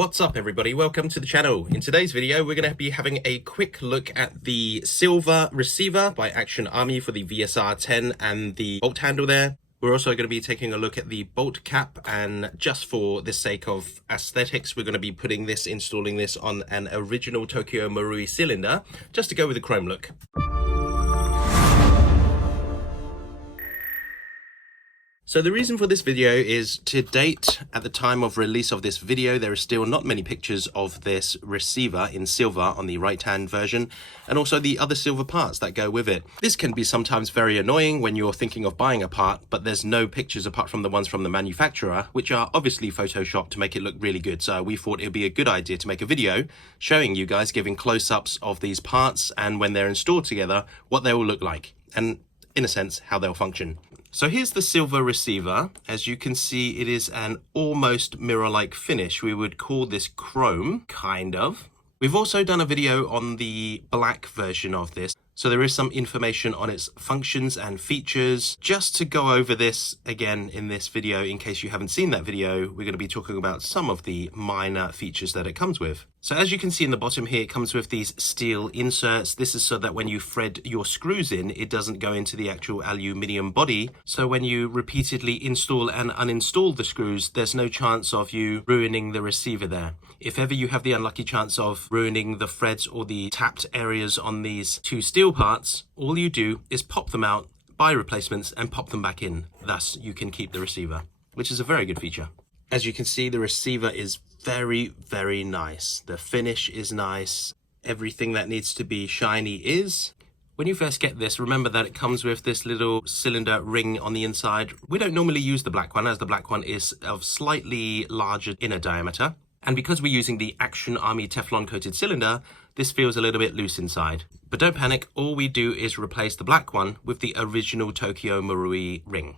What's up everybody, welcome to the channel. In today's video we're going to be having a quick look at the silver receiver by Action Army for the VSR 10 and the bolt handle there. We're also going to be taking a look at the bolt cap, and just for the sake of aesthetics we're going to be installing this on an original Tokyo Marui cylinder just to go with the chrome look. So the reason for this video is, to date, at the time of release of this video, there are still not many pictures of this receiver in silver on the right-hand version, and also the other silver parts that go with it. This can be sometimes very annoying when you're thinking of buying a part, but there's no pictures apart from the ones from the manufacturer, which are obviously photoshopped to make it look really good. So we thought it would be a good idea to make a video showing you guys, giving close-ups of these parts, and when they're installed together, what they will look like, and in a sense, how they'll function. So here's the silver receiver. As you can see, it is an almost mirror-like finish. We would call this chrome, kind of. We've also done a video on the black version of this, so there is some information on its functions and features. Just to go over this again in this video, in case you haven't seen that video, we're going to be talking about some of the minor features that it comes with. So as you can see in the bottom here, it comes with these steel inserts. This is so that when you thread your screws in, it doesn't go into the actual aluminium body. So when you repeatedly install and uninstall the screws, there's no chance of you ruining the receiver there. If ever you have the unlucky chance of ruining the threads or the tapped areas on these two steel parts, all you do is pop them out, buy replacements, and pop them back in. Thus, you can keep the receiver, which is a very good feature. As you can see, the receiver is very, very nice. The finish is nice. Everything that needs to be shiny is. When you first get this, remember that it comes with this little cylinder ring on the inside. We don't normally use the black one, as the black one is of slightly larger inner diameter. And because we're using the Action Army Teflon coated cylinder, this feels a little bit loose inside. But don't panic, all we do is replace the black one with the original Tokyo Marui ring.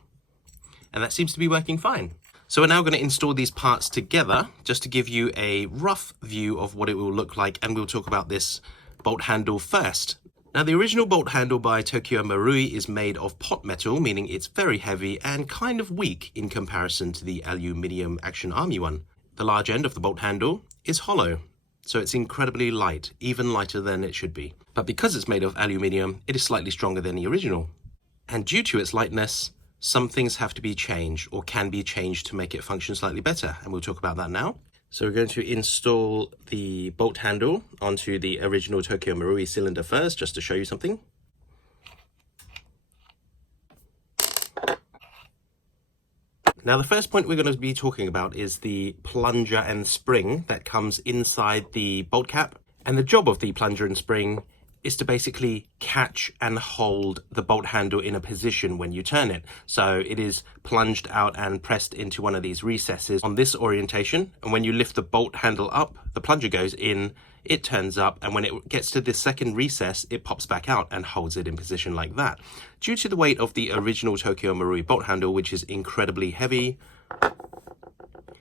And that seems to be working fine. So we're now going to install these parts together, just to give you a rough view of what it will look like, and we'll talk about this bolt handle first. Now, the original bolt handle by Tokyo Marui is made of pot metal, meaning it's very heavy and kind of weak in comparison to the aluminium Action Army one. The large end of the bolt handle is hollow, so it's incredibly light, even lighter than it should be. But because it's made of aluminium, it is slightly stronger than the original. And due to its lightness, some things have to be changed, or can be changed, to make it function slightly better, and we'll talk about that now. So we're going to install the bolt handle onto the original Tokyo Marui cylinder first, just to show you something. Now, the first point we're going to be talking about is the plunger and spring that comes inside the bolt cap. And the job of the plunger and spring is to basically catch and hold the bolt handle in a position when you turn it. So it is plunged out and pressed into one of these recesses on this orientation. And when you lift the bolt handle up, the plunger goes in, it turns up, and when it gets to this second recess, it pops back out and holds it in position like that. Due to the weight of the original Tokyo Marui bolt handle, which is incredibly heavy,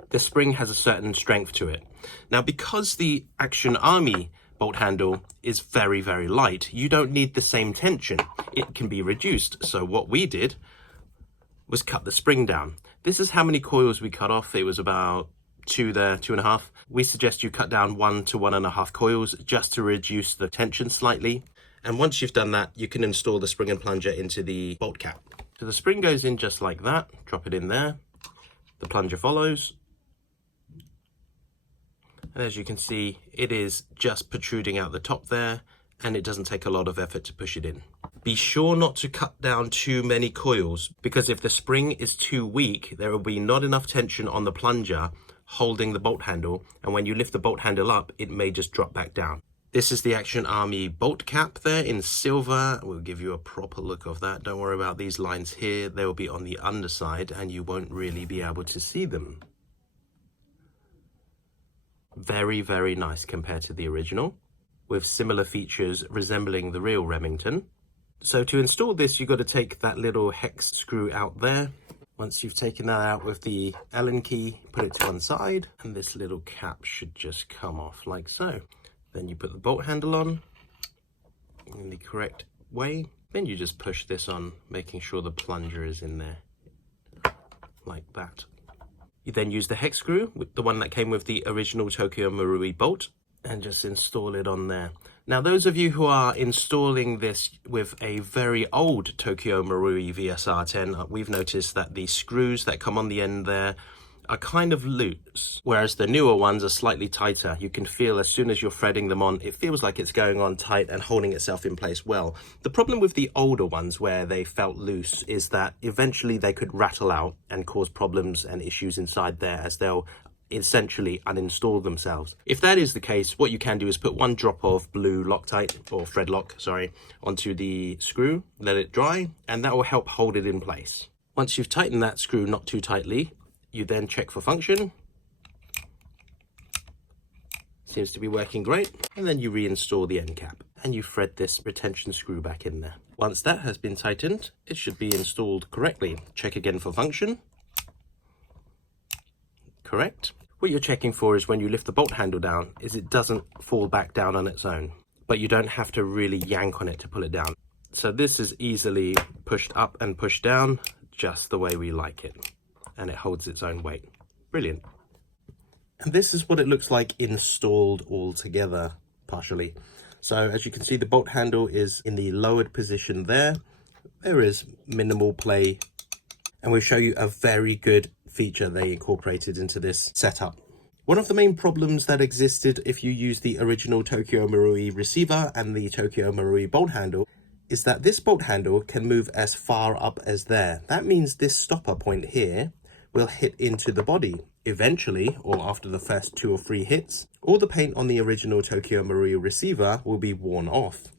the spring has a certain strength to it. Now, because the Action Army bolt handle is very, very light, you don't need the same tension. It can be reduced. So what we did was cut the spring down. This is how many coils we cut off. It was about 2.5. We suggest you cut down 1 to 1.5 coils just to reduce the tension slightly. And once you've done that, you can install the spring and plunger into the bolt cap. So the spring goes in just like that. Drop it in there. The plunger follows. And as you can see, it is just protruding out the top there, and it doesn't take a lot of effort to push it in. Be sure not to cut down too many coils, because if the spring is too weak, there will be not enough tension on the plunger holding the bolt handle, and when you lift the bolt handle up, it may just drop back down. This is the Action Army bolt cap there in silver. We'll give you a proper look of that. Don't worry about these lines here. They will be on the underside, and you won't really be able to see them. Very, very nice compared to the original, with similar features resembling the real Remington. So to install this, you've got to take that little hex screw out there. Once you've taken that out with the Allen key, put it to one side, and this little cap should just come off like so. Then you put the bolt handle on in the correct way. Then you just push this on, making sure the plunger is in there, like that. You then use the hex screw, the one that came with the original Tokyo Marui bolt, and just install it on there. Now, those of you who are installing this with a very old Tokyo Marui VSR 10, we've noticed that the screws that come on the end there are kind of loose, whereas the newer ones are slightly tighter. You can feel as soon as you're threading them on, it feels like it's going on tight and holding itself in place well. The problem with the older ones where they felt loose is that eventually they could rattle out and cause problems and issues inside there, as they'll essentially uninstall themselves. If that is the case, what you can do is put one drop of blue Loctite, or thread lock, sorry, onto the screw, let it dry, and that will help hold it in place. Once you've tightened that screw not too tightly, you then check for function. Seems to be working great. And then you reinstall the end cap and you thread this retention screw back in there. Once that has been tightened, it should be installed correctly. Check again for function. Correct. What you're checking for is when you lift the bolt handle down, is it doesn't fall back down on its own, but you don't have to really yank on it to pull it down. So this is easily pushed up and pushed down just the way we like it. And it holds its own weight. Brilliant. And this is what it looks like installed all together, partially. So as you can see, the bolt handle is in the lowered position there. There is minimal play. And we'll show you a very good feature they incorporated into this setup. One of the main problems that existed if you use the original Tokyo Marui receiver and the Tokyo Marui bolt handle is that this bolt handle can move as far up as there. That means this stopper point here will hit into the body. Eventually, or after the first 2 or 3 hits, all the paint on the original Tokyo Marui receiver will be worn off.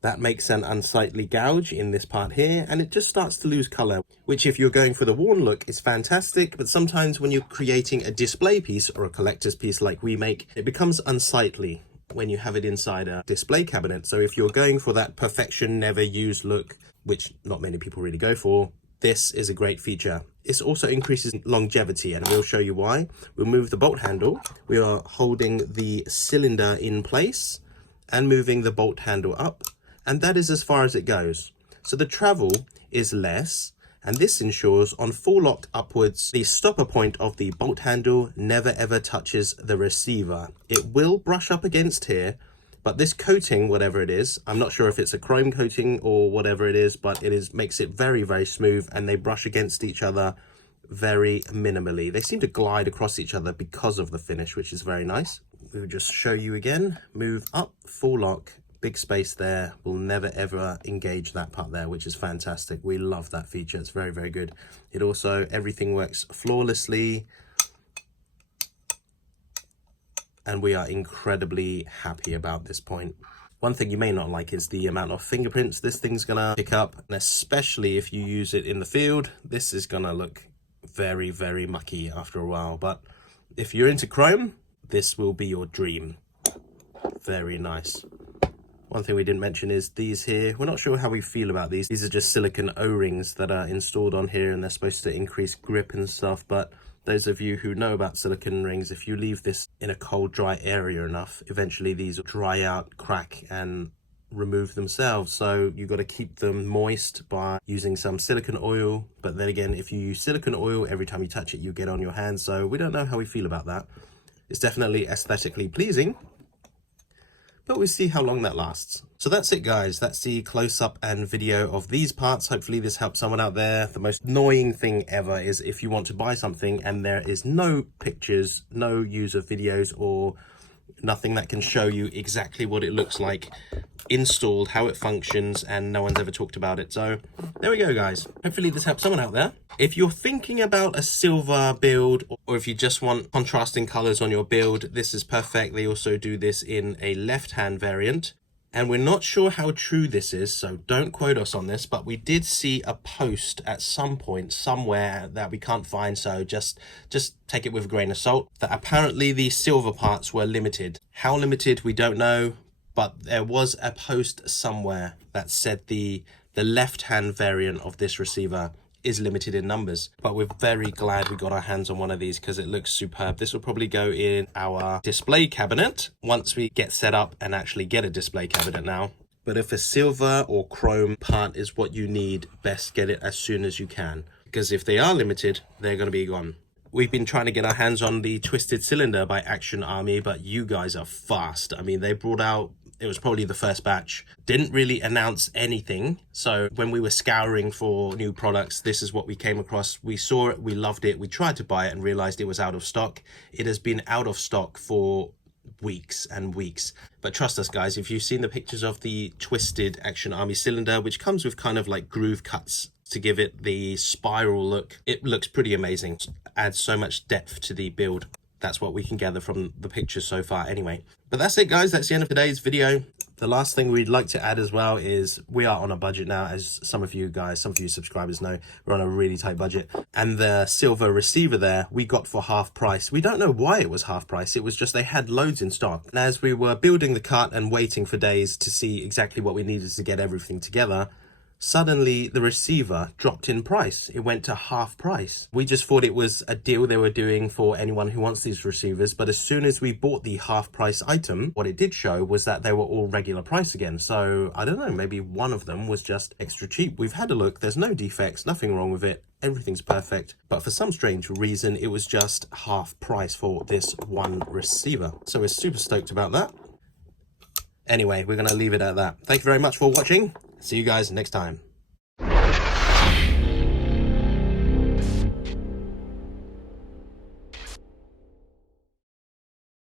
That makes an unsightly gouge in this part here, and it just starts to lose color, which if you're going for the worn look is fantastic, but sometimes when you're creating a display piece or a collector's piece like we make, it becomes unsightly when you have it inside a display cabinet. So if you're going for that perfection, never used look, which not many people really go for, this is a great feature. It also increases longevity, and we'll show you why. We'll move the bolt handle. We are holding the cylinder in place and moving the bolt handle up, and that is as far as it goes. So the travel is less, and this ensures on full lock upwards, the stopper point of the bolt handle never ever touches the receiver. It will brush up against here, but this coating, whatever it is, I'm not sure if it's a chrome coating or whatever it is, but it makes it very, very smooth, and they brush against each other very minimally. They seem to glide across each other because of the finish, which is very nice. We'll just show you again. Move up, full lock, big space there. We'll never ever engage that part there, which is fantastic. We love that feature. It's very, very good. It also, everything works flawlessly, and we are incredibly happy about this point. One thing you may not like is the amount of fingerprints this thing's gonna pick up, and especially if you use it in the field, this is gonna look very, very mucky after a while. But if you're into chrome, this will be your dream. Very nice. One thing we didn't mention is these here. We're not sure how we feel about these. These are just silicone O-rings that are installed on here, and they're supposed to increase grip and stuff, but those of you who know about silicone rings, if you leave this in a cold, dry area enough, eventually these will dry out, crack, and remove themselves. So you've got to keep them moist by using some silicone oil. But then again, if you use silicone oil, every time you touch it, you get on your hands. So we don't know how we feel about that. It's definitely aesthetically pleasing, but we'll see how long that lasts. So that's it, guys. That's the close-up and video of these parts. Hopefully this helps someone out there. The most annoying thing ever is if you want to buy something and there is no pictures, no user videos, or nothing that can show you exactly what it looks like installed, how it functions, and no one's ever talked about it. So there we go, guys. Hopefully this helps someone out there. If you're thinking about a silver build, or if you just want contrasting colors on your build, this is perfect. They also do this in a left-hand variant, and we're not sure how true this is, so don't quote us on this, but we did see a post at some point somewhere that we can't find, so just take it with a grain of salt, that apparently the silver parts were limited. How limited, we don't know, but there was a post somewhere that said the left-hand variant of this receiver is limited in numbers. But we're very glad we got our hands on one of these because it looks superb. This will probably go in our display cabinet once we get set up and actually get a display cabinet now. But if a silver or chrome part is what you need, best get it as soon as you can. because if they are limited, they're going to be gone. We've been trying to get our hands on the twisted cylinder by Action Army, but you guys are fast. I mean, they brought out, it was probably the first batch, didn't really announce anything. So when we were scouring for new products, this is what we came across. We saw it, we loved it, we tried to buy it and realized it was out of stock. It has been out of stock for weeks and weeks. But trust us guys, if you've seen the pictures of the twisted Action Army cylinder, which comes with kind of like groove cuts to give it the spiral look, it looks pretty amazing. Adds so much depth to the build. That's what we can gather from the pictures so far anyway. But that's it guys, that's the end of today's video. The last thing we'd like to add as well is we are on a budget now, as some of you subscribers know. We're on a really tight budget, and the silver receiver there we got for half price. We don't know why it was half price, it was just they had loads in stock. And as we were building the cart and waiting for days to see exactly what we needed to get everything together, suddenly the receiver dropped in price. It went to half price. We just thought it was a deal they were doing for anyone who wants these receivers, but as soon as we bought the half price item, what it did show was that they were all regular price again. So I don't know, maybe one of them was just extra cheap. We've had a look, there's no defects, nothing wrong with it, everything's perfect, but for some strange reason it was just half price for this one receiver. So we're super stoked about that. Anyway, we're going to leave it at that. Thank you very much for watching. See you guys next time.